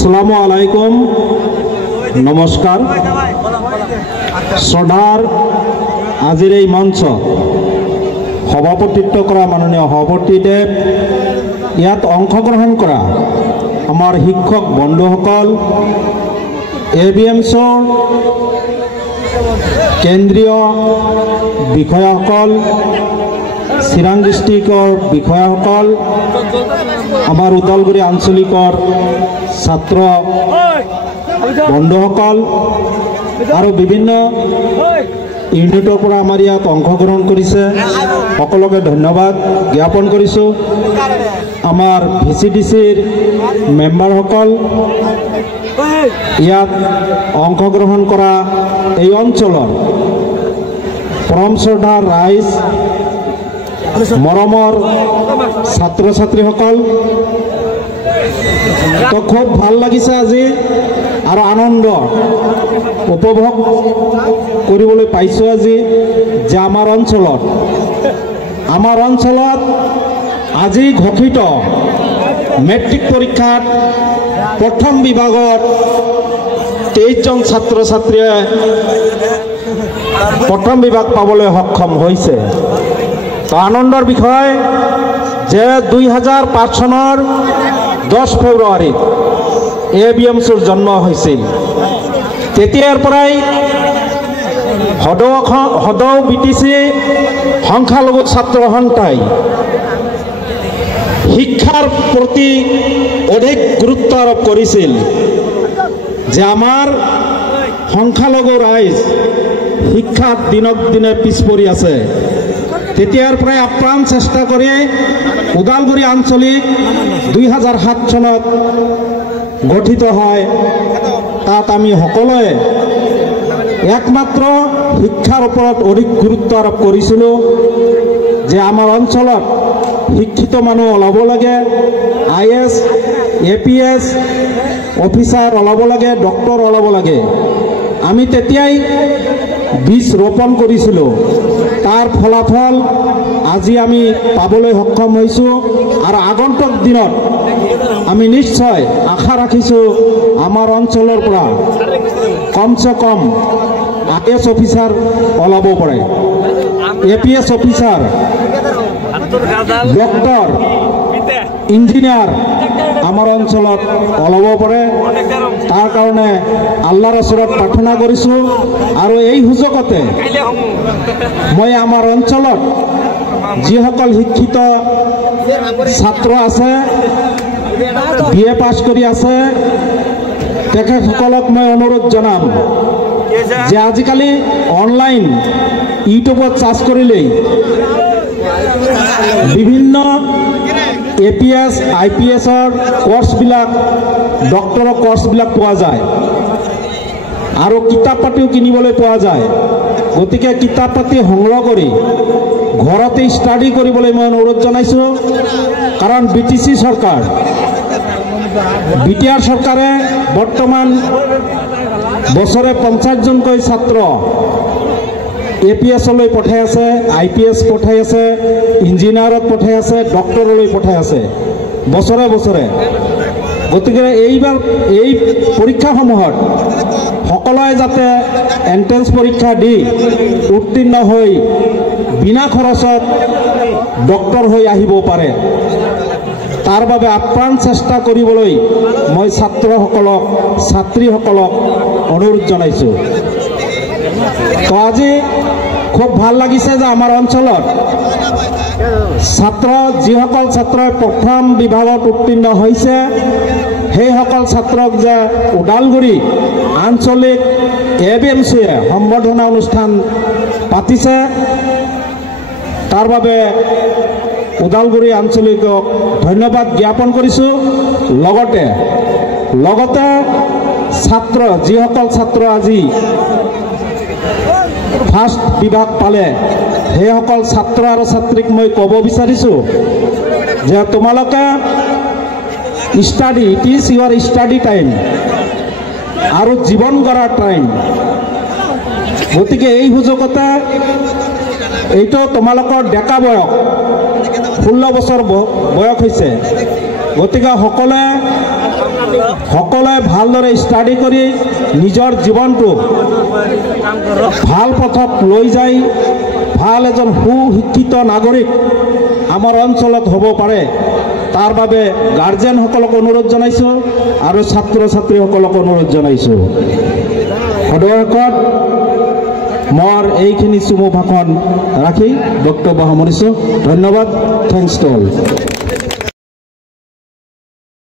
আসসালামু আলাইকুম, নমস্কাৰ। শ্ৰদ্ধাৰ আজিৰ এই মঞ্চ সভাপতিত্ব কৰা মাননীয় সভাপতিদেৱ, ইয়াত অংশগ্ৰহণ কৰা আমাৰ শিক্ষক বন্ধুসকল, ABMSৰ কেন্দ্ৰীয় বিষয়াসকল, চিৰাং ডিষ্ট্ৰিক্টৰ বিষয়াসকল, আমাৰ ওদালগুৰি আঞ্চলিকৰ ছাত্ৰ বন্ধুসকল আৰু বিভিন্ন ইউনিটৰ পৰা আমাৰ ইয়াত অংশগ্ৰহণ কৰিছে, সকলোকে ধন্যবাদ জ্ঞাপন কৰিছোঁ। আমাৰ VCDCৰ মেম্বাৰসকল, ইয়াত অংশগ্ৰহণ কৰা এই অঞ্চলৰ পৰম শ্ৰদ্ধাৰ ৰাইজ, মৰমৰ ছাত্ৰ ছাত্ৰীসকল, তো খুব ভাল লাগিছে আজি আৰু আনন্দ উপভোগ কৰিবলৈ পাইছোঁ আজি যে আমাৰ অঞ্চলত আজি ঘোষিত মেট্ৰিক পৰীক্ষাত প্ৰথম বিভাগত 23জন ছাত্ৰ ছাত্ৰীয়ে প্ৰথম বিভাগ পাবলৈ সক্ষম হৈছে। তো আনন্দৰ বিষয় যে 2005 চনৰ 10 ফেব্ৰুৱাৰীত ABMSৰ জন্ম হৈছিল। তেতিয়াৰ পৰাই সদৌ BTC সংখ্যালঘু ছাত্ৰ সন্থাই শিক্ষাৰ প্ৰতি অধিক গুৰুত্ব আৰোপ কৰিছিল যে আমাৰ সংখ্যালঘু ৰাইজ শিক্ষাত দিনক দিনে পিছ পৰি আছে। তেতিয়াৰ পৰাই আপ্ৰাণ চেষ্টা কৰি ওদালগুৰি আঞ্চলিক 2007 চনত গঠিত হয়। তাত আমি সকলোৱে একমাত্ৰ শিক্ষাৰ ওপৰত অধিক গুৰুত্ব আৰোপ কৰিছিলোঁ যে আমাৰ অঞ্চলত শিক্ষিত মানুহ ওলাব লাগে, IAS, APS অফিচাৰ ওলাব লাগে, ডক্টৰ ওলাব লাগে। আমি তেতিয়াই বীজ ৰোপণ কৰিছিলোঁ। তাৰ ফলাফল আজি আমি পাবলৈ সক্ষম হৈছোঁ আৰু আগন্তুক দিনত আমি নিশ্চয় আশা ৰাখিছোঁ আমাৰ অঞ্চলৰ পৰা কমচে কম IAS অফিচাৰ ওলাব পাৰে, APS অফিচাৰ, ডক্টৰ, ইঞ্জিনিয়াৰ আমাৰ অঞ্চলত ওলাব পাৰে। তাৰ কাৰণে আল্লাহৰ ওচৰত প্ৰাৰ্থনা কৰিছোঁ। আৰু এই সুযোগতে মই আমাৰ অঞ্চলত যিসকল শিক্ষিত ছাত্ৰ আছে, BA পাছ কৰি আছে, তেখেতসকলক মই অনুৰোধ জনাম যে আজিকালি অনলাইন ইউটিউবত চাৰ্চ কৰিলেই বিভিন্ন APS, IPSৰ কোৰ্চবিলাক, ডক্টৰৰ কোৰ্চবিলাক পোৱা যায় আৰু কিতাপ পাতিও কিনিবলৈ পোৱা যায়। গতিকে কিতাপ পাতি সংগ্ৰহ কৰি ঘৰতে ষ্টাডি কৰিবলৈ মই অনুৰোধ জনাইছোঁ। কাৰণ BTC চৰকাৰ, BTR চৰকাৰে বৰ্তমান বছৰে 50জনকৈ ছাত্ৰ APSলৈ পঠাই আছে, IPS পঠাই আছে, ইঞ্জিনিয়াৰত পঠাই আছে, ডক্টৰলৈ পঠাই আছে বছৰে বছৰে। গতিকে এইবাৰ এই পৰীক্ষাসমূহত সকলোৱে যাতে এন্ট্ৰেন্স পৰীক্ষা দি উত্তীৰ্ণ হৈ বিনা খৰচত ডক্টৰ হৈ আহিব পাৰে, তাৰ বাবে আপ্ৰাণ চেষ্টা কৰিবলৈ মই ছাত্ৰসকলক, ছাত্ৰীসকলক অনুৰোধ জনাইছোঁ। তো আজি খুব ভাল লাগিছে যে আমাৰ অঞ্চলত যিসকল ছাত্ৰই প্ৰথম বিভাগত উত্তীৰ্ণ হৈছে সেইসকল ছাত্ৰক যে ওদালগুৰি আঞ্চলিক ABMSয়ে সম্বৰ্ধনা অনুষ্ঠান পাতিছে, তাৰ বাবে ওদালগুৰি আঞ্চলিকক ধন্যবাদ জ্ঞাপন কৰিছোঁ। লগতে যিসকল ছাত্ৰ আজি ফাৰ্ষ্ট বিভাগ পালে সেইসকল ছাত্ৰ আৰু ছাত্ৰীক মই ক'ব বিচাৰিছোঁ যে তোমালোকে it is Euro study time আৰু জীৱন গঢ়াৰ টাইম। গতিকে এই সুযোগতে এইটো তোমালোকৰ ডেকা বয়স, 16 বছৰ বয়স হৈছে। গতিকে সকলোৱে সকলোৱে ভালদৰে ষ্টাডি কৰি নিজৰ জীৱনটো ভাল পথত লৈ যায় ভাল এজন সুশিক্ষিত নাগৰিক আমাৰ অঞ্চলত হ'ব পাৰে তাৰ বাবে গাৰ্জেনসকলক অনুৰোধ জনাইছোঁ আৰু ছাত্ৰ ছাত্ৰীসকলক অনুৰোধ জনাইছোঁ। সদস্যসকল মোৰ এইখিনি চমু ভাষণ ৰাখি বক্তব্য সামৰিছোঁ। ধন্যবাদ। Thanks to all.